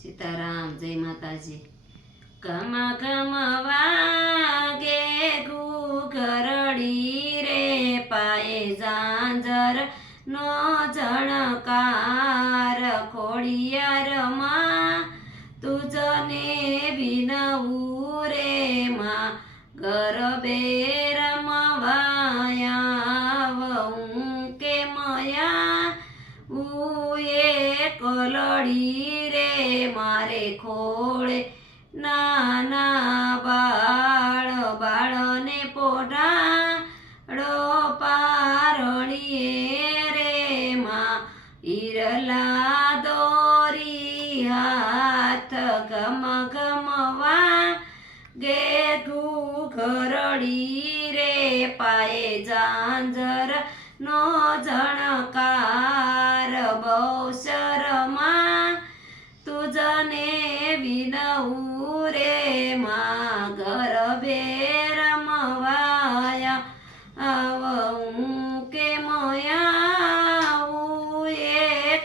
સીતારામ, જય માતાજી. ઘમ ઘમ વાગે ઘૂઘરડી રે, પાયે ઝાંઝર નો ઝણકાર. ખોડિયારમાં તુજને વિનવું રે માં, ગરબે રમવાયા કે મયા ઉએ કલડી રે. મારે ખોળે નાના બાળ, બાળને પોઢાડો પારણીએ રે માં. ઈરલા દોરી હાથ ઘમ ઘમ વાગે ઘૂઘરડી રે, પાયે ઝાંઝર નો ઝણકાર. બહુ શરમા તુજને વિનવું રે માં, ગરબે રમવાયા આવું કે મયા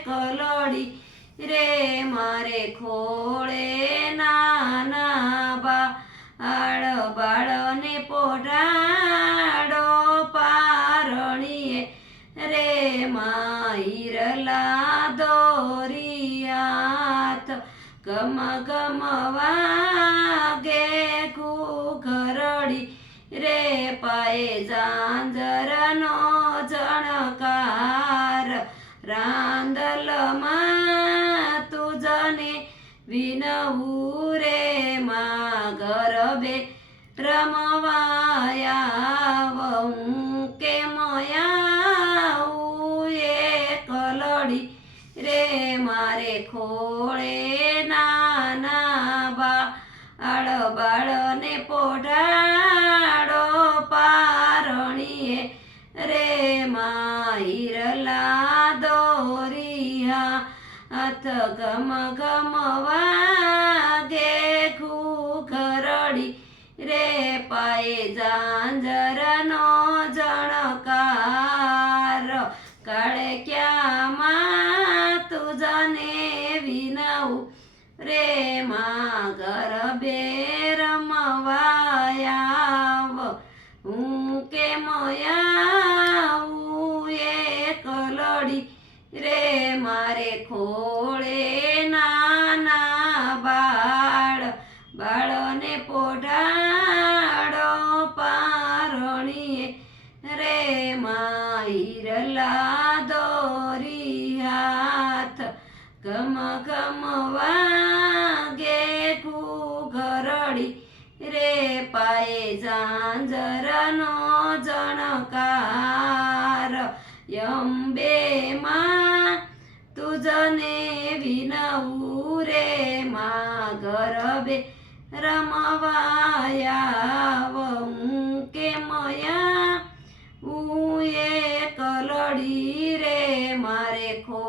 કલડી રે. મારે ખોળે નાના બાળ, બાળને પોઢાડો પારણીએ રે માં. ઈરલા દોરી હાથ ઘમ ઘમ વાગે ઘૂઘરડી રે, પાયે ઝાંઝર નો ઝણકાર. રાંદલમાં તુજને વિનવું રે માં, ગરબે રમવાયા કે મયા કલડી રે. મારે ખોળે નાના બાળ, બાળને પોઢાડો પારણીએ રે માં. ઈરલા દોરી હાથ ઘમ ઘમ વાગે ઘૂઘરડી રે, પાયે ઝાંઝર નો ઝણકાર. કાળે ક્યામાં તુજને વિનવું રે માં, ગરબે રમવાયા કે મયા કલડી રે. મારે ખોળે નાના બાળ, બાળને પોઢાડો પારણીએ રે માં. ઈરલા દોરી હાથ ઘમ ઘમ વાગે ઘૂઘરડી રે, પાયે ઝાંઝર નો ઝણકાર. અંબે માં તુજને વિનવું રે માં, ગરબે રમવાયા કે મયા કલડી રે. મારે ખો